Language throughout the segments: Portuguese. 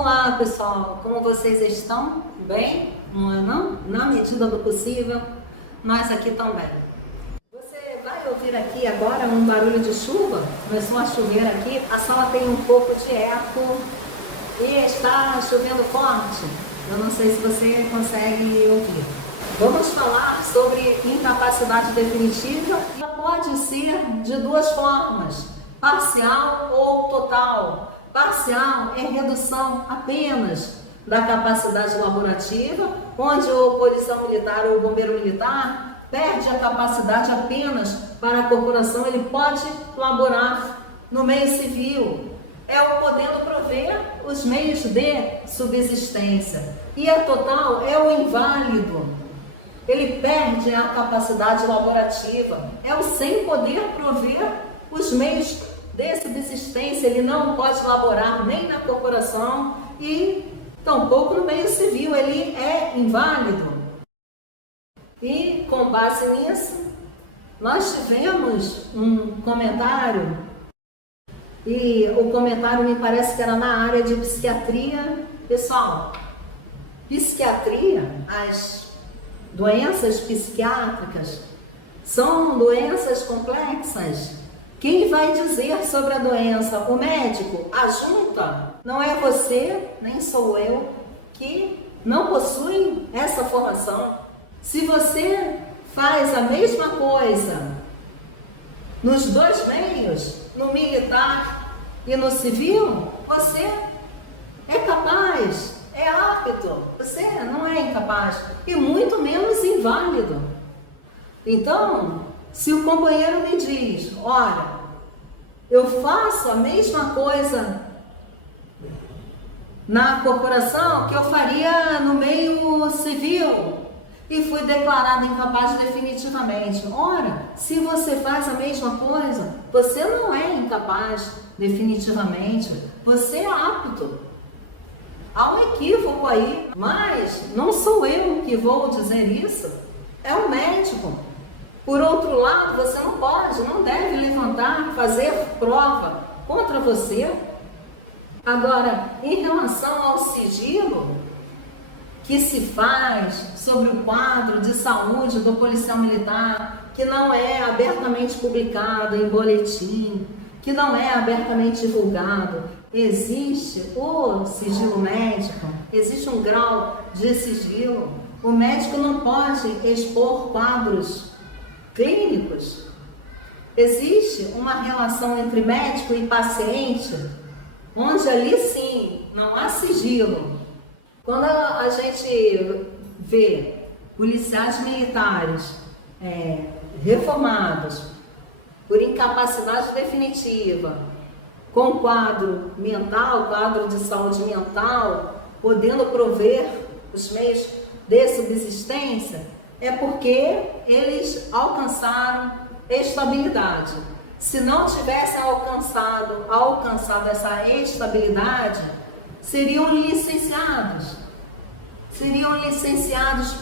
Olá pessoal, como vocês estão? Bem? Não? Na medida do possível, nós aqui também. Você vai ouvir aqui agora um barulho de chuva? Começou a chover aqui, a sala tem um pouco de eco e está chovendo forte. Eu não sei se você consegue ouvir. Vamos falar sobre incapacidade definitiva. Ela pode ser de duas formas, parcial ou total. Parcial é redução apenas da capacidade laborativa, onde o policial militar ou o bombeiro militar perde a capacidade apenas para a corporação, ele pode laborar no meio civil. É o podendo prover os meios de subsistência. E a total é o inválido. Ele perde a capacidade laborativa. É o sem poder prover os meios de subsistência. Ele não pode laborar nem na corporação e tampouco no meio civil. Ele é inválido. E com base nisso, nós tivemos um comentário. E o comentário me parece que era na área de psiquiatria. Pessoal, psiquiatria, as doenças psiquiátricas são doenças complexas. Quem vai dizer sobre a doença? O médico? A junta? Não é você, nem sou eu, que não possuem essa formação. Se você faz a mesma coisa nos dois meios, no militar e no civil, você é capaz, é apto, você não é incapaz e muito menos inválido. Então, se o companheiro me diz, olha, eu faço a mesma coisa na corporação que eu faria no meio civil e fui declarado incapaz definitivamente. Ora, se você faz a mesma coisa, você não é incapaz definitivamente, você é apto. Há um equívoco aí, mas não sou eu que vou dizer isso, é o médico. Por outro lado, você não pode, não deve levantar, fazer prova contra você. Agora, em relação ao sigilo que se faz sobre o quadro de saúde do policial militar, que não é abertamente publicado em boletim, que não é abertamente divulgado, existe o sigilo médico, existe um grau de sigilo. O médico não pode expor quadros clínicos. Existe uma relação entre médico e paciente, onde ali sim não há sigilo. Quando a gente vê policiais militares reformados por incapacidade definitiva, com quadro mental, quadro de saúde mental, podendo prover os meios de subsistência, é porque eles alcançaram estabilidade. Se não tivessem alcançado essa estabilidade, seriam licenciados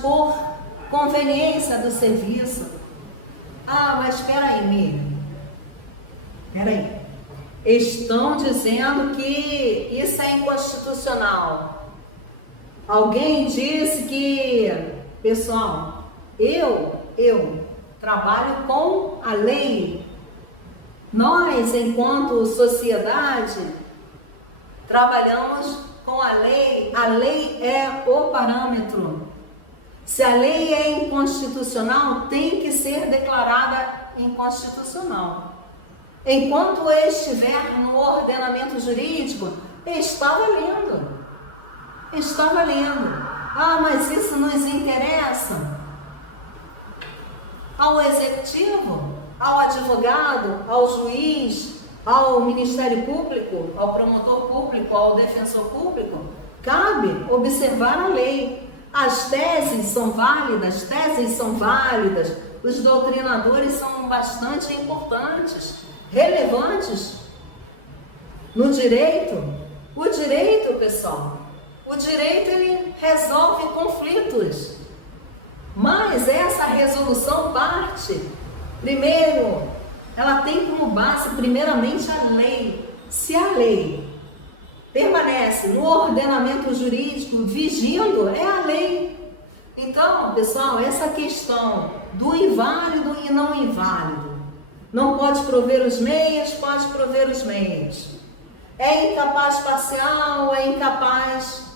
por conveniência do serviço. Ah, mas espera aí, Miriam. Espera aí. Estão dizendo que isso é inconstitucional. Alguém disse que, pessoal, eu trabalho com a lei. Nós, enquanto sociedade, trabalhamos com a lei é o parâmetro. Se a lei é inconstitucional, tem que ser declarada inconstitucional. Enquanto estiver no ordenamento jurídico, está valendo. Está valendo. Ah, mas isso nos interessa ao executivo, ao advogado, ao juiz, ao Ministério Público, ao promotor público, ao defensor público, cabe observar a lei. As teses são válidas, os doutrinadores são bastante importantes, relevantes no direito. O direito, pessoal, ele resolve conflitos, mas essa resolução parte, primeiro, ela tem como base primeiramente a lei. Se a lei permanece no ordenamento jurídico vigindo é a lei. Então, pessoal, essa questão do inválido e não inválido, não pode prover os meios, pode prover os meios. É incapaz parcial, é incapaz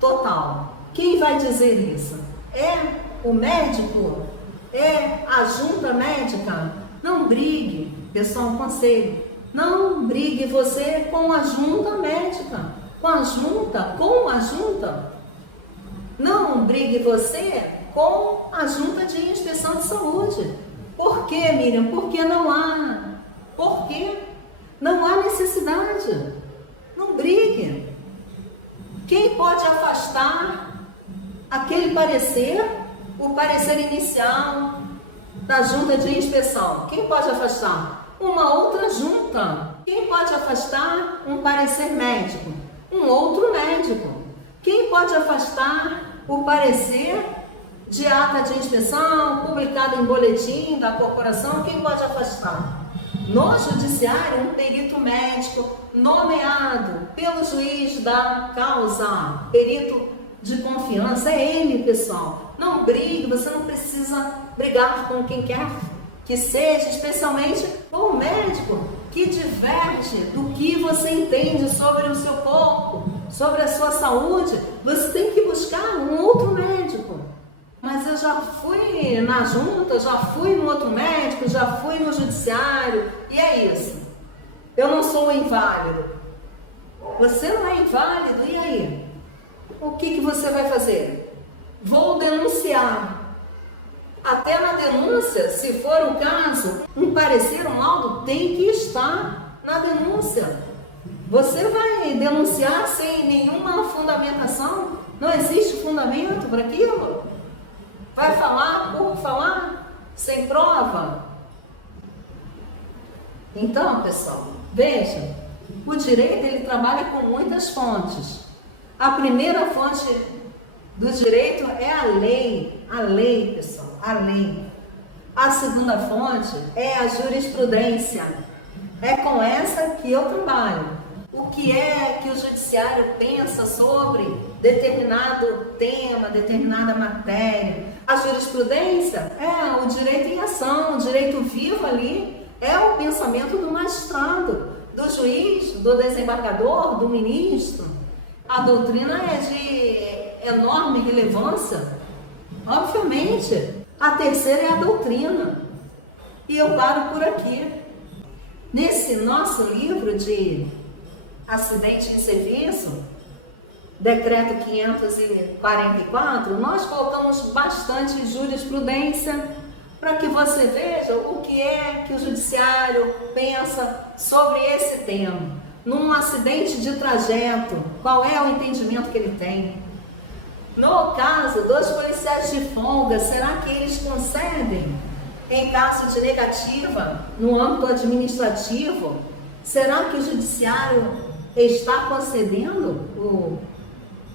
total. Quem vai dizer isso? É o médico? É a junta médica? Não brigue, pessoal, um conselho. Não brigue você com a junta médica. Com a junta. Não brigue você com a junta de inspeção de saúde. Por quê, Miriam? Porque não há. Por quê? Não há necessidade. Não brigue. Quem pode afastar aquele parecer, o parecer inicial da junta de inspeção? Quem pode afastar? Uma outra junta. Quem pode afastar um parecer médico? Um outro médico. Quem pode afastar o parecer de ata de inspeção publicado em boletim da corporação? Quem pode afastar? No judiciário, um perito médico nomeado pelo juiz da causa, perito de confiança, é ele, pessoal. Não brigue, você não precisa brigar com quem quer que seja, especialmente com o médico que diverte do que você entende sobre o seu corpo, sobre a sua saúde. Você tem que buscar um outro médico. Mas eu já fui na junta, já fui no outro médico, já fui no judiciário, e é isso. Eu não sou inválido. Você não é inválido, e aí? O que você vai fazer? Vou denunciar. Até na denúncia, se for o caso, um parecer, um laudo tem que estar na denúncia. Você vai denunciar sem nenhuma fundamentação? Não existe fundamento para aquilo? Vai falar por falar? Sem prova? Então, pessoal, veja, o direito ele trabalha com muitas fontes. A primeira fonte do direito é a lei, pessoal, a lei. A segunda fonte é a jurisprudência. É com essa que eu trabalho. O que é que o judiciário pensa sobre determinado tema, determinada matéria? A jurisprudência é o direito em ação, o direito vivo ali é o pensamento do magistrado, do juiz, do desembargador, do ministro. A doutrina é de enorme relevância, obviamente. A terceira é a doutrina. E eu paro por aqui. Nesse nosso livro de acidente em serviço, decreto 544, nós colocamos bastante jurisprudência para que você veja o que é que o judiciário pensa sobre esse tema. Num acidente de trajeto, qual é o entendimento que ele tem? No caso dos policiais de folga, será que eles concedem em caso de negativa no âmbito administrativo? Será que o judiciário está concedendo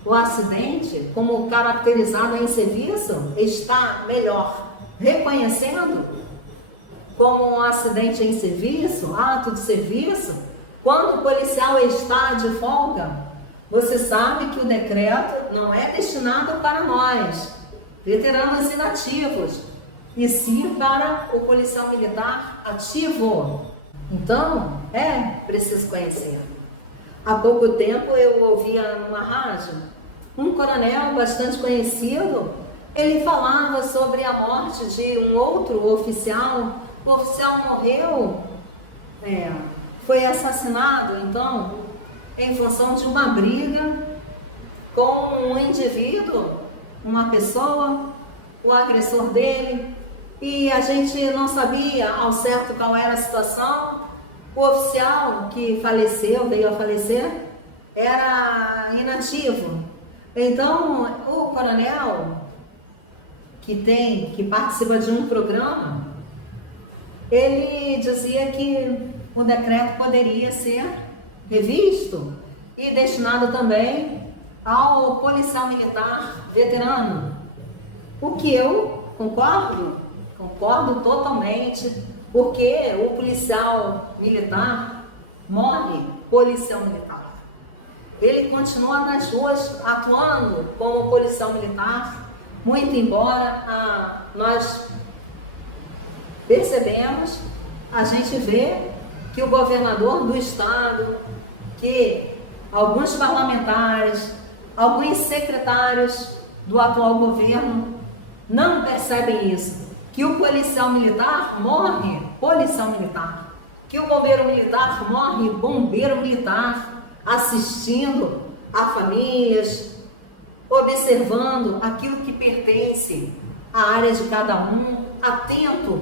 o acidente como caracterizado em serviço? Está, melhor, reconhecendo como um acidente em serviço, ato de serviço, quando o policial está de folga? Você sabe que o decreto não é destinado para nós, veteranos inativos, e sim para o policial militar ativo. Então, é preciso conhecer. Há pouco tempo eu ouvia numa rádio um coronel bastante conhecido, ele falava sobre a morte de um outro oficial. O oficial morreu, foi assassinado, então, em função de uma briga com um indivíduo, uma pessoa, o agressor dele, e a gente não sabia ao certo qual era a situação. O oficial que faleceu, veio a falecer, era inativo. Então, o coronel que participa de um programa, ele dizia que o decreto poderia ser revisto e destinado também ao policial militar veterano. O que eu concordo totalmente, porque o policial militar morre policial militar. ele continua nas ruas atuando como policial militar, muito embora nós percebemos, a gente vê que o governador do estado, que alguns parlamentares, alguns secretários do atual governo não percebem isso, que o policial militar morre policial militar, que o bombeiro militar morre bombeiro militar, assistindo a famílias, observando aquilo que pertence à área de cada um, atento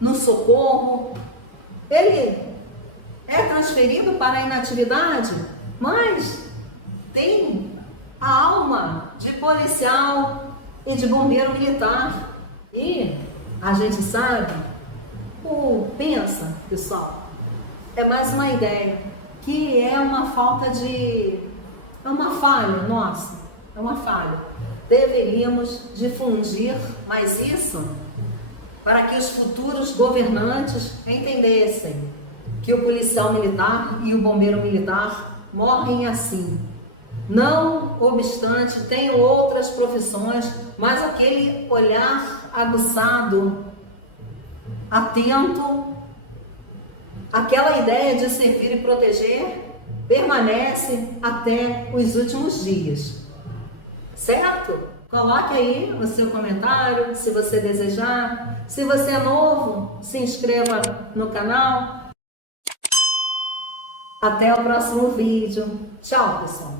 no socorro. Ele é transferido para a inatividade, mas tem a alma de policial e de bombeiro militar. E a gente sabe, pensa, pessoal, é mais uma ideia, que é uma falta de... é uma falha nossa, é uma falha. Deveríamos difundir mais isso para que os futuros governantes entendessem que o policial militar e o bombeiro militar morrem assim. Não obstante, tem outras profissões, mas aquele olhar aguçado, atento, aquela ideia de servir e proteger permanece até os últimos dias. Certo? Coloque aí o seu comentário, se você desejar. Se você é novo, se inscreva no canal. Até o próximo vídeo. Tchau, pessoal!